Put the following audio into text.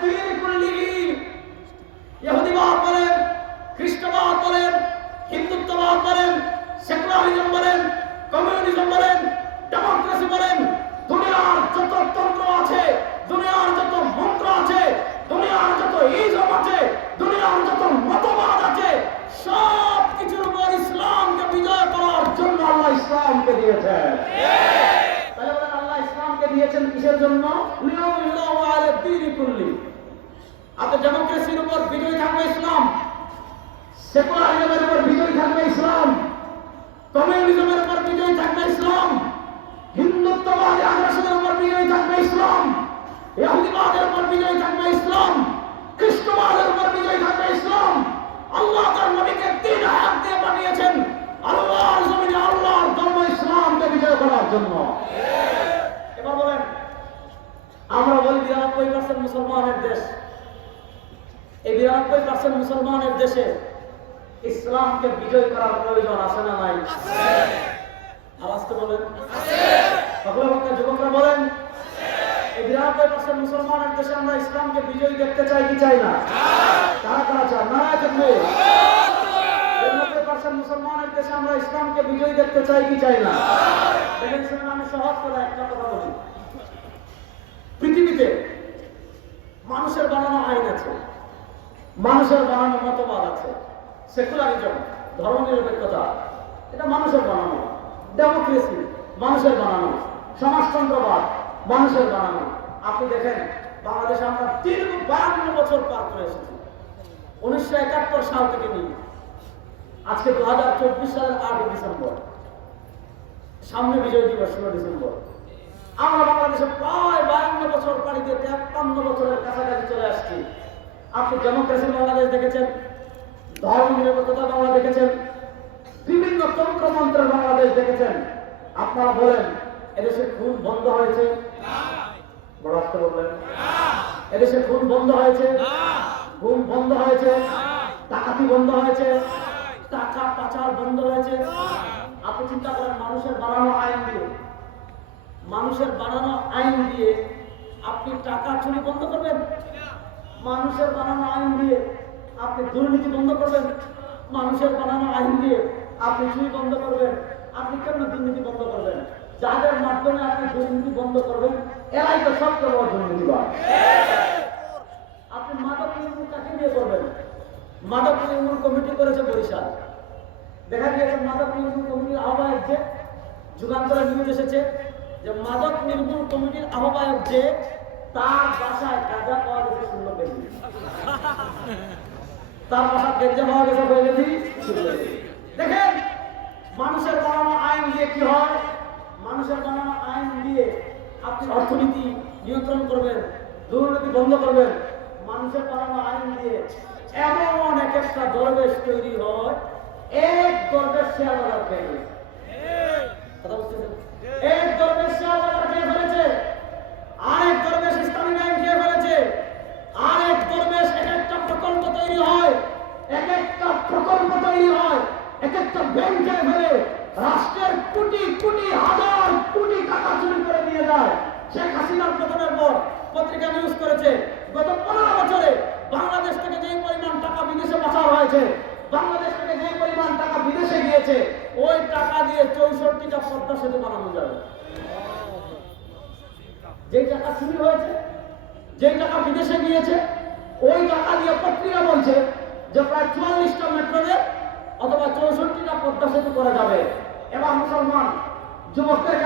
দ্বীন কুল্লিহি ইহুদিবাদ বলেন খ্রিস্টবাদ বলেন হিন্দুত্ববাদ বলেন, সেকুলারিজম বলেন, কমিউনিজম বলেন, ডেমোক্রেসি বলেন, দুনিয়ার যত তন্ত্র আছে, দুনিয়ার যত মন্ত্র আছে, দুনিয়ার যত ইজম আছে, দুনিয়ার যত মতবাদ আছে সব কিছুর উপর ইসলামকে বিজয় করার জন্য আল্লাহ ইসলামকে দিয়েছেন তাহলে বলেন আল্লাহ ইসলামকে দিয়েছেন কিসের জন্য? আপনি ডেমোক্রেসির উপর বিজয়ী থাকবে ইসলাম সেকুলারিজমের উপর বিজয়ী থাকবে ইসলাম, কমিউনিজমের উপর বিজয়ী থাকবে ইসলাম, হিন্দুত্ববাদী আদর্শের উপর বিজয়ী থাকবে ইসলাম ইহুদিবাদের উপর বিজয়ী থাকবে ইসলাম, খ্রিস্টবাদের উপর বিজয়ী থাকবে ইসলাম। আল্লাহ তার নবীকে তিন হাত দিয়ে পাঠিয়েছেন আল্লাহর জমিনে আল্লাহর ধর্ম ইসলামকে বিজয় করার জন্য এবার বলেন আমরা বলি বিরানব্বই পার্সেন্ট মুসলমানের দেশ। এই বিরানব্বই পার্সেন্ট মুসলমানের দেশে ইসলামকে বিজয় করার প্রয়োজন আছে না নাই? আওয়াজ তো বলেন। যুবকরা বলেন। এই বিরানব্বই পার্সেন্ট মুসলমানের দেশে আমরা ইসলামকে বিজয়ী দেখতে চাই কি চাই না? কারা কারা চান? না থাকবে মুসলমানের দেশে আমরা ইসলামকে বিজয়ী দেখতে চাই কি চাই না? আমি সহজ করে একটা কথা বলি। পৃথিবীতে মানুষের বানানো আইন আছে, মানুষের বানানো মতবাদ আছে সেকুলারিজম ধর্মনিরপেক্ষতা, এটা মানুষের বানানো ডেমোক্রেসি মানুষের বানানো, সমাজতন্ত্রবাদ, মানুষের বানানো। আপনি দেখেন, বাংলাদেশে আমরা দীর্ঘ বায়ান্ন বছর পার করে এসেছি। উনিশশো একাত্তর সাল থেকে নিয়ে, আজকে দু হাজার চব্বিশ সালের আটই ডিসেম্বর, সামনে বিজয় দিবস, ষোলো ডিসেম্বর। আমরা বাংলাদেশে প্রায় বায়ান্ন বছর তেপ্পান্ন বছরের কাছাকাছি চলে আসছি আপনি ডেমোক্রেসি বাংলাদেশ দেখেছেন? ধর্ম নিরপেক্ষতা বাংলা দেখেছেন? বিভিন্ন তন্ত্রমন্ত্রের বাংলাদেশ দেখেছেন? আপনারা বলেন, এদেশে খুন বন্ধ হয়েছে? এদেশে খুন বন্ধ হয়েছে? ঘুম বন্ধ হয়েছে? ডাকাতি বন্ধ হয়েছে? টাকা পাচার বন্ধ হয়েছে? আপনি চিন্তা করেন, মানুষের বানানো আইন দিয়ে, মানুষের বানানো আইন দিয়ে আপনি টাকা চুরি বন্ধ করবেন? মানুষের বানানো আইন দিয়ে আপনি দুর্নীতি বন্ধ করবেন। মানুষের বানানো আইন দিয়ে আপনি চুরি বন্ধ করবেন। আপনি কেন দুর্নীতি বন্ধ করবেন? যাদের মাধ্যমে আপনি দুর্নীতি বন্ধ করবেন, এরাই তো সবচেয়ে বড় আপনি মাদক নির্মূল কাকে দিয়ে করবেন? মাদক নির্মূল কমিটি করেছে বরিশাল। দেখা গিয়েছে মাদক নির্মূল কমিটির আহ্বায়ক যে, যুগান্তরে নিউজ এসেছে যে, মাদক নির্মূল কমিটির আহ্বায়ক যে তার বাসায় গাঁজা পাওয়া গেছে ষোলো কেজি। তার বাসায় গেঞ্জা পাওয়া গেছে কয় কেজি। দেখেন, মানুষের বানানো আইন দিয়ে কি হয়? মানুষের বানানো আইন দিয়ে আপনি অর্থনীতি নিয়ন্ত্রণ করবেন, দুর্নীতি বন্ধ করবেন, মানুষের বানানো আইন দিয়ে এমন এক একটা দরবেশ তৈরি হয়, এক দরবেশ শেয়ার বাজার খেয়ে ফেলেছে। কথা বুঝতেছেন এক দরবেশ শেয়ার বাজার খেয়ে ফেলেছে আরেক দরবেশ ইসলামী ব্যাংক খেয়ে ফেলেছে আরেক দরবেশ এক একটা প্রকল্প তৈরি হয় এক একটা প্রকল্প তৈরি হয় এক একটা ব্যাংক ফেলে রাষ্ট্রের কোটি কোটি হাজার কোটি টাকা চুরি করে নিয়ে যায়। শেখ হাসিনার পতনের পর পত্রিকা নিউজ করেছে, গত পনেরো বছরে বাংলাদেশ থেকে যে পরিমাণ টাকা বিদেশে পাচার হয়েছে, বাংলাদেশ থেকে যে পরিমাণ টাকা বিদেশে গিয়েছে, ওই টাকা দিয়ে চৌষট্টিটা পদ্মা সেতু বানানো যাবে। যে টাকা চুরি হয়েছে যে টাকা বিদেশে গিয়েছে, ওই টাকা দিয়ে পত্রিকা বলছে যে প্রায় চুয়াল্লিশটা মেট্রো অথবা চৌষট্টিটা পদ্মা সেতু করা যাবে। এবার মুসলমান যুবকদেরকে